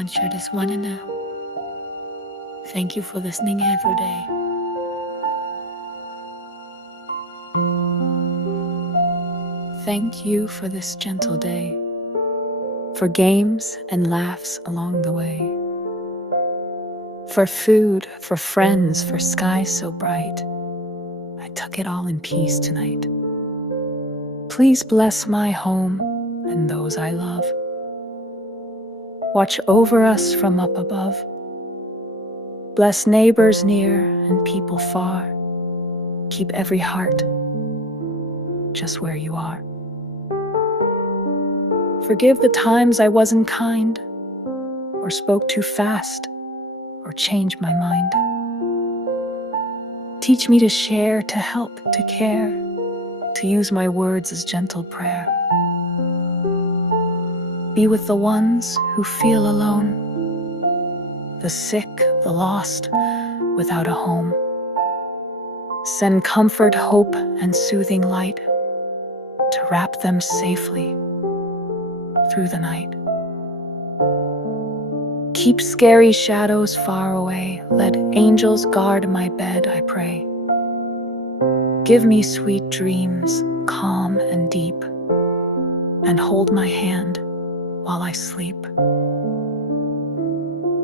want you just want to know. Thank you for listening every day. Thank you for this gentle day, for games and laughs along the way, for food, for friends, for skies so bright. I took it all in peace tonight. Please bless my home and those I love. Watch over us from up above. Bless neighbors near and people far. Keep every heart just where you are. Forgive the times I wasn't kind, or spoke too fast, or changed my mind. Teach me to share, to help, to care, to use my words as gentle prayer. Be with the ones who feel alone, the sick, the lost, without a home. Send comfort, hope, and soothing light to wrap them safely through the night. Keep scary shadows far away. Let angels guard my bed, I pray. Give me sweet dreams, calm and deep, and hold my hand while I sleep.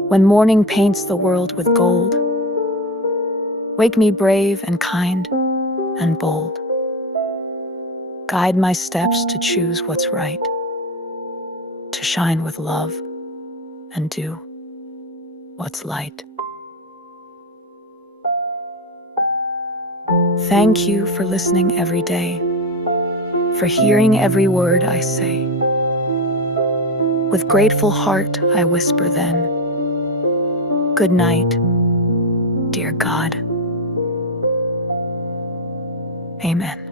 When morning paints the world with gold, wake me brave and kind and bold. Guide my steps to choose what's right, to shine with love and do what's light. Thank you for listening every day, for hearing every word I say. With grateful heart I whisper then, good night, dear God. Amen.